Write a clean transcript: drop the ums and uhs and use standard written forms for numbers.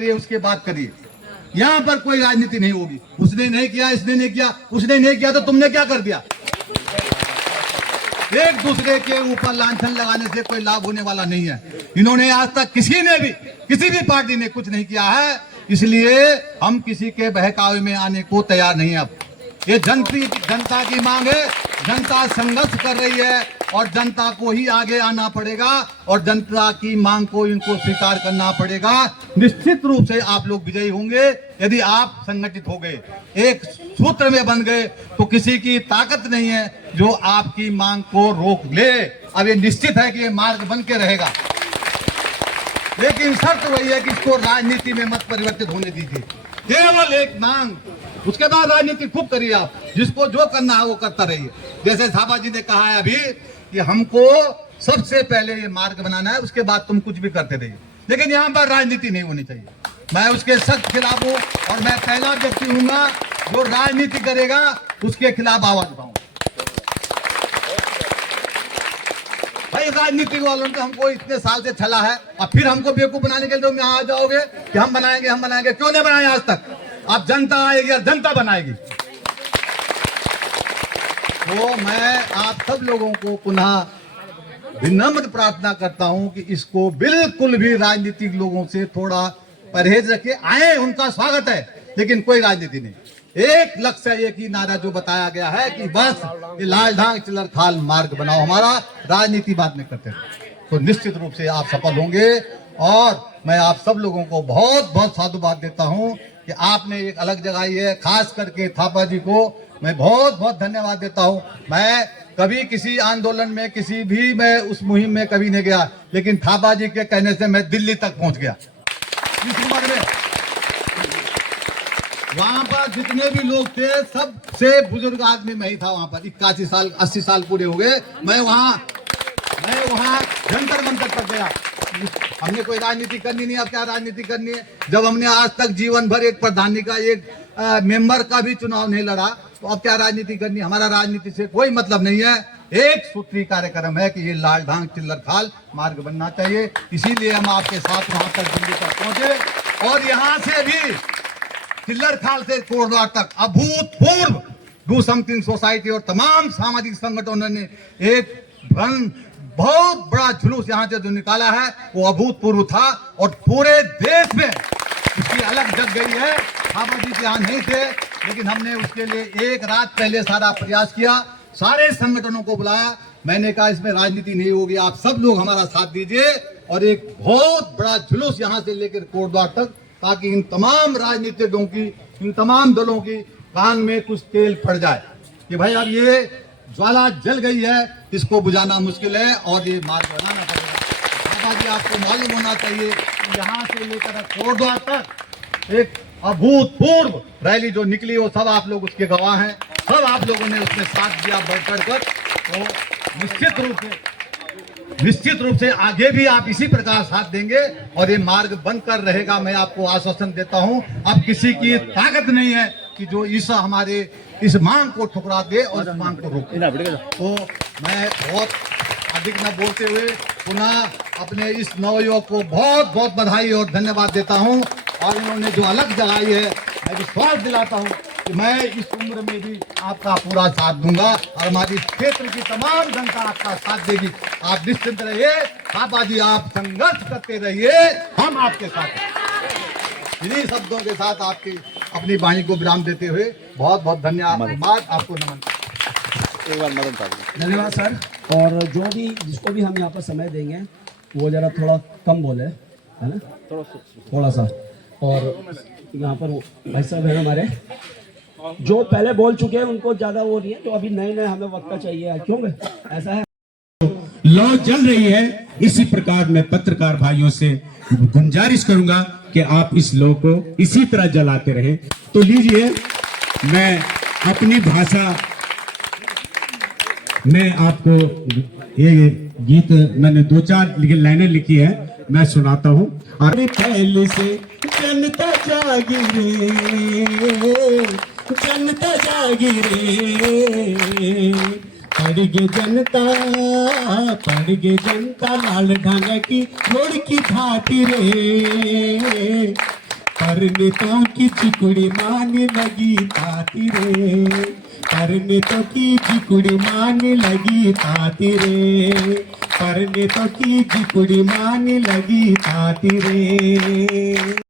करिए, उसके बाद करिए। यहाँ पर कोई राजनीति नहीं होगी। उसने नहीं किया, इसने नहीं किया, उसने नहीं किया तो तुमने क्या कर दिया। एक दूसरे के ऊपर लांछन लगाने से कोई लाभ होने वाला नहीं है। इन्होंने आज तक किसी भी पार्टी ने कुछ नहीं किया है, इसलिए हम किसी के बहकावे में आने को तैयार नहीं है। अब ये जनता की मांग है, जनता संघर्ष कर रही है और जनता को ही आगे आना पड़ेगा और जनता की मांग को इनको स्वीकार करना पड़ेगा। निश्चित रूप से आप लोग विजयी होंगे यदि आप संगठित हो गए, एक सूत्र में बन गए, तो किसी की ताकत नहीं है जो आपकी मांग को रोक ले। अब ये निश्चित है कि ये मार्ग बन के रहेगा, लेकिन शर्त वही है कि इसको राजनीति में मत परिवर्तित होने दीजिए। केवल एक मांग, उसके बाद राजनीति खूब करिए आप, जिसको जो करना है वो करता रहिए। जैसे थापा जी ने कहा है अभी कि हमको सबसे पहले ये मार्ग बनाना है, उसके बाद तुम कुछ भी करते रहिए, लेकिन यहाँ पर राजनीति नहीं होनी चाहिए। मैं उसके सख्त खिलाफ हूँ और मैं पहला व्यक्ति हूँगा जो राजनीति करेगा उसके खिलाफ आवाज उठाऊंगा। भाई राजनीति वालों ने हमको इतने साल से छला है, और फिर हमको बेवकूफ बनाने के लिए तुम यहाँ आ जाओगे कि हम बनाएंगे। क्यों नहीं बनाए आज तक? अब जनता आएगी और जनता बनाएगी। तो मैं आप सब लोगों को पुनः विनम्र प्रार्थना करता हूं कि इसको बिल्कुल भी राजनीतिक लोगों से थोड़ा परहेज रखे। आए, उनका स्वागत है, लेकिन कोई राजनीति नहीं। एक लक्ष्य, एक ही नारा जो बताया गया है कि बस ये लाल ढांग चिल्लर खाल मार्ग बनाओ हमारा, राजनीति बाद में करते रहो। तो निश्चित रूप से आप सफल होंगे और मैं आप सब लोगों को बहुत बहुत साधुवाद देता हूं कि आपने एक अलग जगाई है। खास करके थापा जी को मैं बहुत बहुत धन्यवाद देता हूं। मैं कभी किसी आंदोलन में, किसी भी मैं उस मुहिम में कभी नहीं गया, लेकिन थापा जी के कहने से मैं दिल्ली तक पहुंच गया इस उम्र में। वहां पर जितने भी लोग थे, सबसे बुजुर्ग आदमी मैं ही था वहां पर। 81 साल 80 साल पूरे हो गए। मैं वहां जंतर मंतर पर गया। हमने कोई राजनीति करनी नहीं, अब क्या राजनीति करनी है? जब हमने आज तक जीवन भर एक प्रधानी का, एक मेंबर का भी चुनाव नहीं लड़ा, तो अब क्या राजनीति करनी? हमारा राजनीति से कोई मतलब नहीं है। एक सूत्री कार्यक्रम है कि ये लाल ढांग चिल्लर खाल मार्ग बनना चाहिए। इसीलिए हम आपके साथ वहां तक दिल्ली तक पहुंचे और यहाँ से भी चिल्लर खाल से कोटद्वार तक अभूतपूर्व डू समथिंग सोसाइटी और तमाम सामाजिक संगठनों ने एक बहुत बड़ा जुलूस यहाँ से जो निकाला है वो अभूतपूर्व था और पूरे देश में उसकी अलग जग गई है। थापा जी यहाँ नहीं थे, लेकिन हमने उसके लिए एक रात पहले सारा प्रयास किया, सारे संगठनों को बुलाया। मैंने कहा इसमें राजनीति नहीं होगी, आप सब लोग हमारा साथ दीजिए और एक बहुत बड़ा जुलूस यहाँ से लेकर कोटद्वार तक, ताकि इन तमाम राजनीतिकों की, इन तमाम दलों की कान में कुछ तेल पड़ जाए कि भाई अब ये ज्वाला जल गई है, इसको बुझाना मुश्किल है और ये मार्ग बनाना पड़ेगा। बाबा जी आपको मालूम होना चाहिए कि यहाँ से लेकर कोटद्वार तक एक अभूतपूर्व रैली जो निकली, वो सब आप लोग उसके गवाह हैं। सब आप लोगों ने उसमें साथ दिया बढ़ चढ़ कर। तो निश्चित रूप से आगे भी आप इसी प्रकार साथ देंगे और ये मार्ग बनकर रहेगा। मैं आपको आश्वासन देता हूं। अब किसी की ताकत नहीं है कि जो इस हमारे इस मांग को ठुकरा दे और इस मांग को रोके। तो मैं बहुत अधिक न बोलते हुए पुनः अपने इस नवयुवक को बहुत बहुत बधाई और धन्यवाद देता हूं और इन्होंने जो अलग जगाई है, मैं विश्वास दिलाता हूं कि मैं इस उम्र में भी आपका पूरा साथ दूंगा और हमारी क्षेत्र की तमाम जनता आपका साथ देगी। आप निश्चिंत रहिए, थापा जी आप संघर्ष करते रहिए, हम आपके साथ हैं। इन्हीं शब्दों के साथ आपकी अपनी वाणी को विराम देते हुए बहुत बहुत धन्यवाद, आपको नमन। धन्यवाद सर। और जो भी जिसको भी हम यहाँ पर समय देंगे वो जरा थोड़ा कम बोले, है ना, थोड़ा सा। और यहाँ पर भाई साहब है हमारे जो पहले बोल चुके हैं, उनको ज्यादा वो नहीं है, तो अभी नए हमें वक्त का चाहिए, क्यों ऐसा है? लौ जल रही है। इसी प्रकार मैं पत्रकार भाइयों से गुजारिश करूंगा कि आप इस लौ को इसी तरह जलाते रहे। तो लीजिए, मैं अपनी भाषा में आपको ये गीत मैंने 2-4 लाइनें लिखी है, मैं सुनाता हूँ। अरे पहले से जनता जागी रे, जनता जागी रे, पड़गे जनता लाल ढांगा की रोड की घाटी रे, परिणितों की चिकुड़ी माने लगी ताती रे, परिणितों की चिकुड़ी माने लगी ताती रे, परिणितों की चिकुड़ी माने लगी ताती रे।